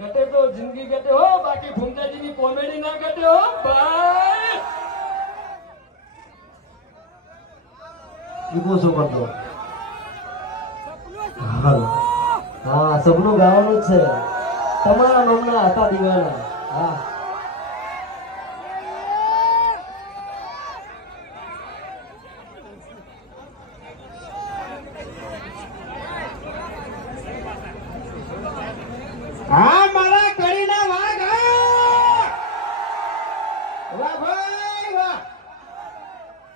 ઘટે તો જિંદગી ઘટે હો, બાકી ભૂમતાજીની કોમેડી ના ઘટે હો ભાઈ ઈકો શું કરતો? હા સપનું ગાવાનું છે. તમારા નામના હતા દીવાના. હા. હા મારા કડીના વાઘ હા! વાહ ભાઈ વાહ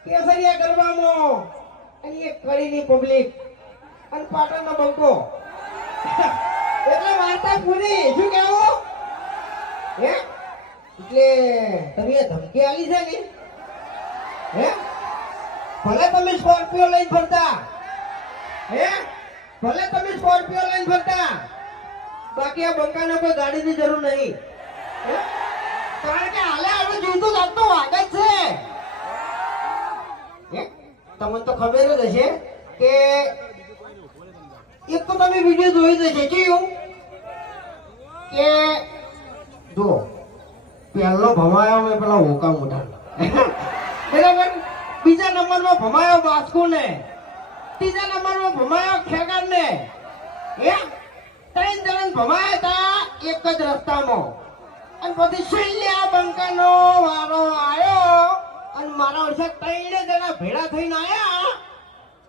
કેસરિયા ગરબામાં અને એક કડીની પબ્લિક અને પાટણનો બંકો એટલે વાર્તા પૂરી શું કેવું હે એટલે તમે આ ધમકી આલી છે ને હે ભલે તમે સ્કોર્પિયો લઈને ફરતા હે ભલે તમે સ્કોર્પિયો લઈને ફરતા બાકી આ બંકાને કોઈ ગાડીની જરૂર નહીં? કારણ કે હાલે આપણે જીવતું જાતનું વાગે છે? તમને તો ખબર જ હશે કે એક તો તમે વીડિયો જોઈ જશે જોયું? કે જો પહેલો ભમાયો મેં પેલા હોકા મોઢા બરાબર? બીજા નંબરમાં ભમાયો બાસ્કો ને ત્રીજા નંબરમાં ભમાયો ખેગાર ને હે? ત્રણ જણ ભમાયા હતા એક જ રસ્તામાં. અને પછી છેલ્લે આ બંકાનો વારો આવ્યો. અને મારા વર્ષે ત્રણે જણા ભેળા થઈને આવ્યા.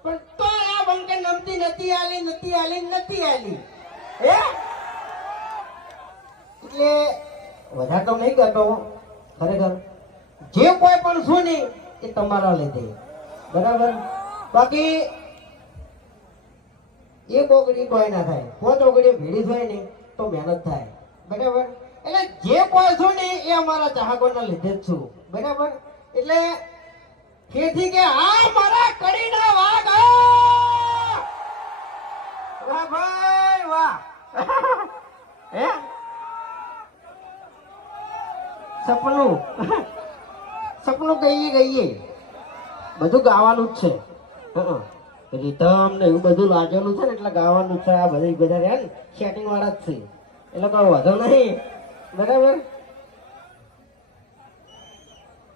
પણ તો આ બંકે નમતી નથી આલી નથી આલી નથી આલી. હે? એટલે વધારે તો નહીં કરતો ખરેખર. જે કોઈ પણ શું નહીં એ તમારા લીધે. બરાબર? બાકી એક ઓગળી કોઈ ના થાય. પોત ઓગળી ભેડી થાય ને તો મહેનત થાય. બરાબર? એટલે જે કોઈ છું ને એ અમારા ચાહકોના લીધે જ છું. બરાબર? એટલે કેથી કે આ મારા કડીના વાઘ! વાહ ભાઈ, વાહ. હે? સપનું. સપનું ગઈએ ગઈએ. બધું ગાવાનું જ છે. હં. રીધમ ને એવું બધું લાગેલું છે ને એટલે ગાવાનું છે, આ બધા બધા રહ્યા ને સેટિંગ વાળા જ છે. એટલે કોઈ વધો નહીં. બરાબર?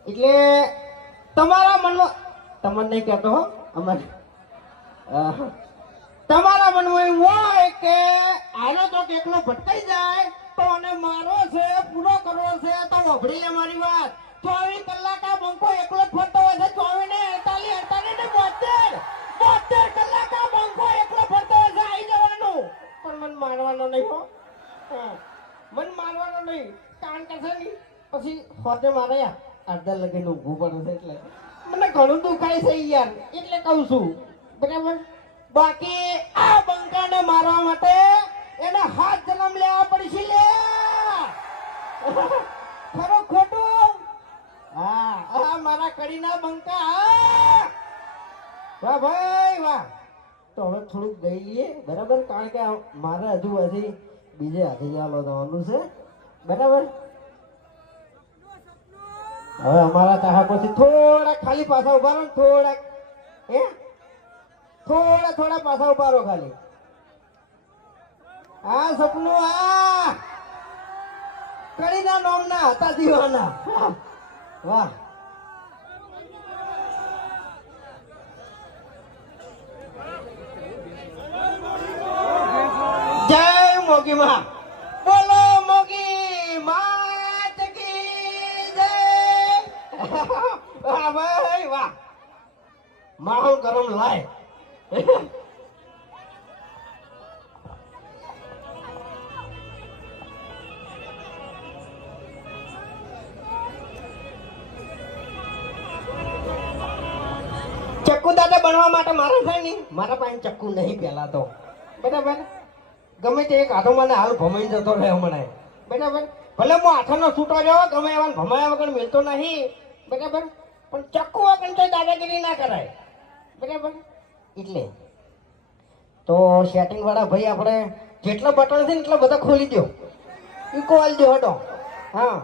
એટલે તમારા મનમાં તમને નહીં કહેતો હો, અમારે તમારા મનમાં એવું હોય કે આનો તો એકલો ભટકાઈ જાય, તો અને મારો છે, પૂરો કરવો છે, તો વભડી લે મારી વાત. ચોવીસ કલાક આ બંકો એકલો જ ફરતો હોય છે ચોવીસ ને અડતાલીસ અડતાલીસ ને બોતેર. બોતેર કલાક આ બંકો એકલો ફરતો હોય છે આવી જવાનું. પણ મન મારવાનો નહીં હો. મન મારવાનો નહીં. કારણ કે છે પછી હોતે મારે અડધા લગીને ઊભું પડે એટલે. મને ઘણું દુખાય છે યાર. એટલે કહું છું. બરાબર? બાકી આ બંકાને મારવા માટે એને હાથ જન્મ લેવા પડશે લે. ખરો ખોટું. હા, આ મારા કડીના બંકા. વાહ ભાઈ, વાહ. તો હવે થોડુંક ગઈ લઈએ બરાબર? કારણ કે મારે હજુ હજી બીજે હાથે ચાલો જવાનું છે. બરાબર? હવે અમારા તાહા પછી થોડાક ખાલી પાછા ઊભા રહો ને થોડા હે? થોડા થોડા પાછા ઊભા ખાલી. આ સપનું, આ! કડીના નોમના હતા દીવાના. વાહ જય મોગી માં બોલો મોગી, માત કી જય. વાહ ભાઈ, વાહ. માહોલ ગરમ લાય. ચક્કુ દાદા બનવા માટે મારા થાય નહીં મારા પાસે ચક્કુ નહીં પહેલા તો બરાબર? ગમે તે એક હાથો મને હાલ ભમાઈ જતો રહે મને. બરાબર? ભલે હું હાથોનો છૂટો રહ્યો, ગમે એવા ભમાયા વગર મિલતો નહીં. બરાબર? પણ ચક્કુ વગર તો દાદાગીરી ના કરાય. બરાબર? એટલે. તો સેટિંગ વાળા ભાઈ આપણે જેટલા બટન છે ને એટલા બધા ખોલી દો ઇકો આલી દો હટો હા.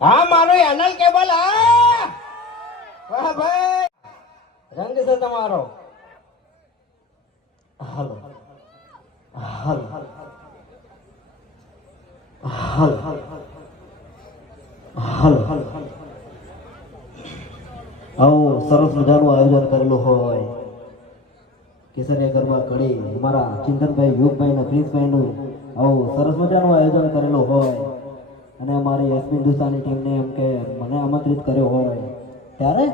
હા, મારો એનલ કેબલ, હા. વાહ ભાઈ. રંગ છે તમારો. હાલો હાલ હાલ હાલ હાલ આવું સરસ મજાનું આયોજન કરેલું હોય. કેસરિયા ઘરમાં કડી અમારા ચિંતનભાઈ, યુગભાઈ ને પ્રિન્સભાઈનું આવું સરસ મજાનું આયોજન કરેલું હોય. અને અમારી એસપી દુસાની ટીમને એમ કે મને આમંત્રિત કર્યો હોય. ત્યારે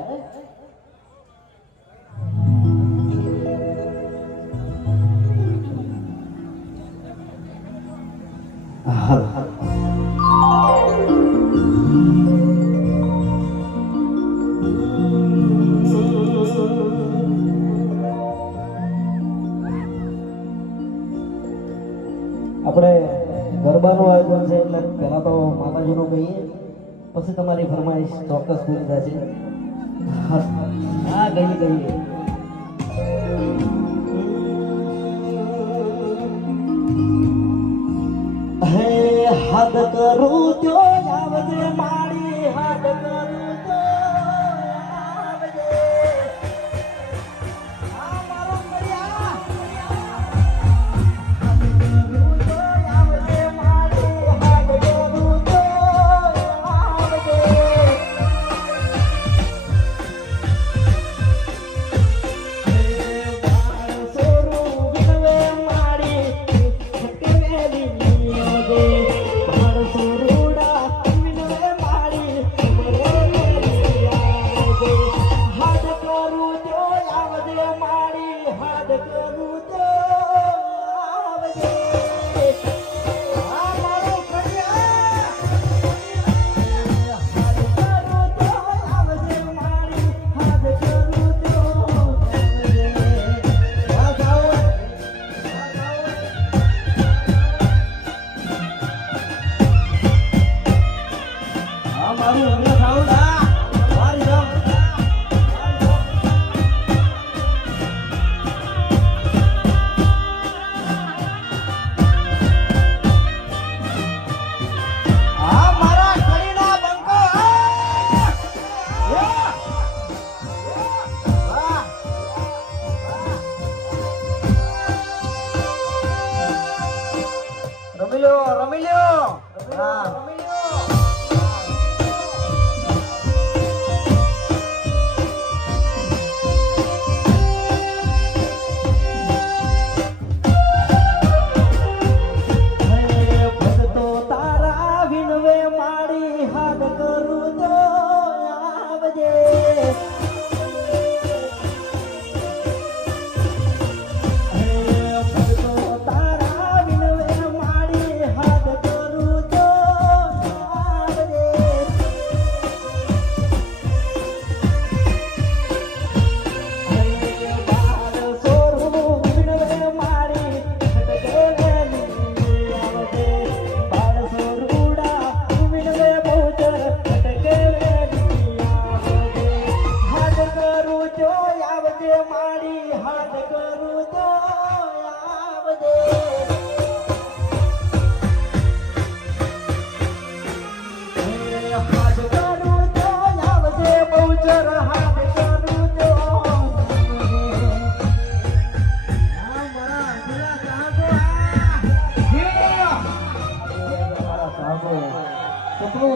પછી તમારી ફરમાઈશ ચોક્કસ પૂરી થશે. હા ગઈ ગઈ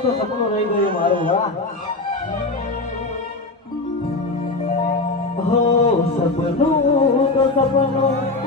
તો સપનું રહી ગયું મારું વાહ. હો સપનું તો સપનું.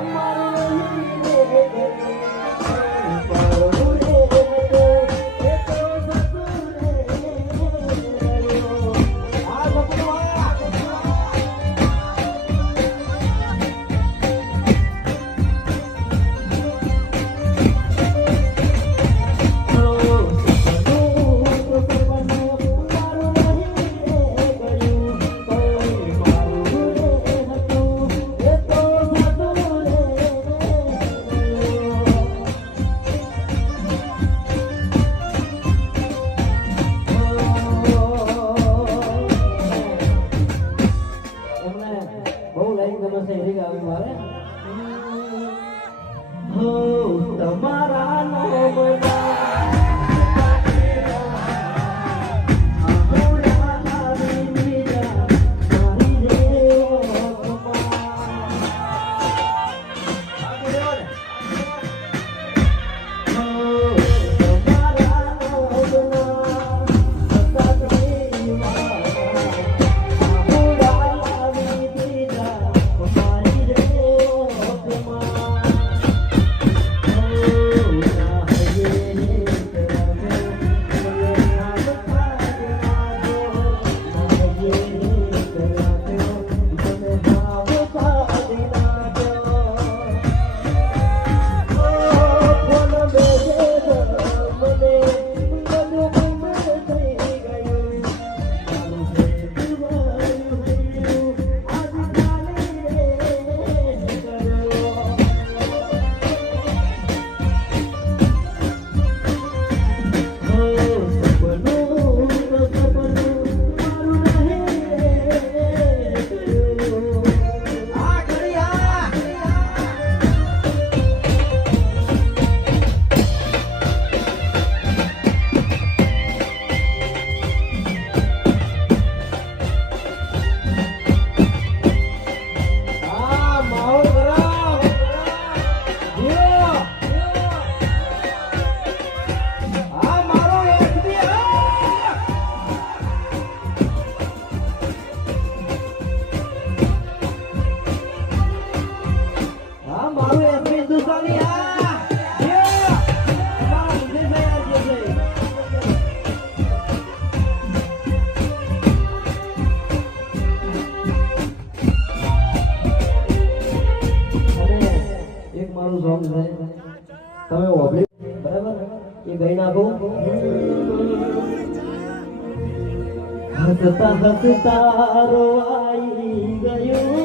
બહુ લાઈન ગમે છે તમારા નામના નું સોંગ છે. તમે ઓબળી બરાબર? એ ગઈ નાખો હસતા હસતા રોવાઈ ગયું.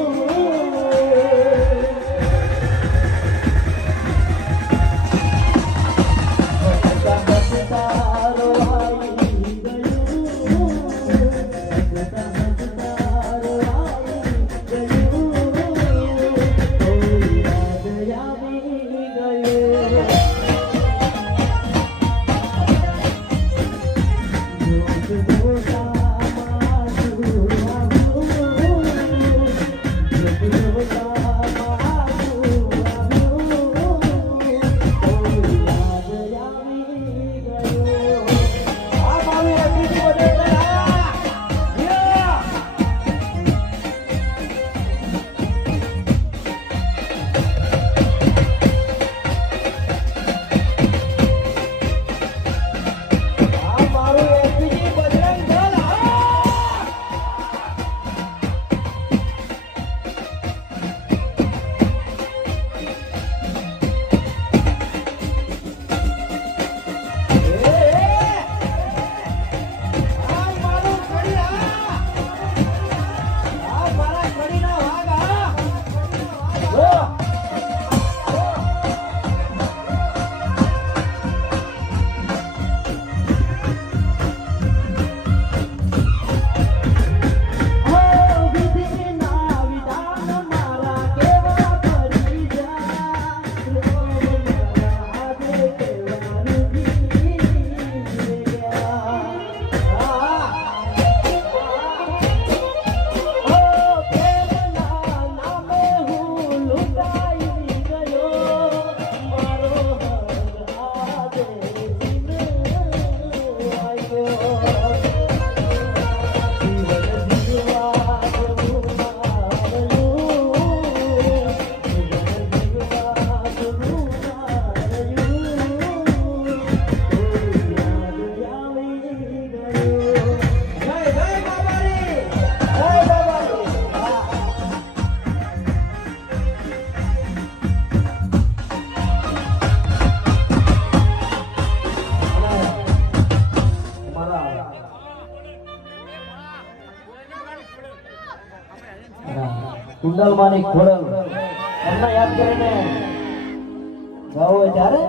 કુંડલ માની ખોડલ એમને યાદ કરીને ગાવું હોય ત્યારે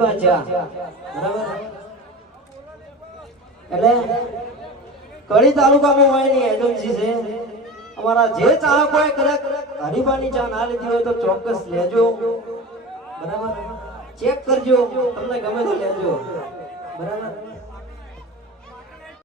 હરિભા ચા બરાબર કડી તાલુકામાં હોયની એજન્સી છે, અમારા જે ચાહકોએ કદાચ હરિભાની ચા ના લીધી હોય તો ચોક્કસ લેજો. બરાબર? ચેક કરજો. તમને ગમે તો લેજો. બરાબર?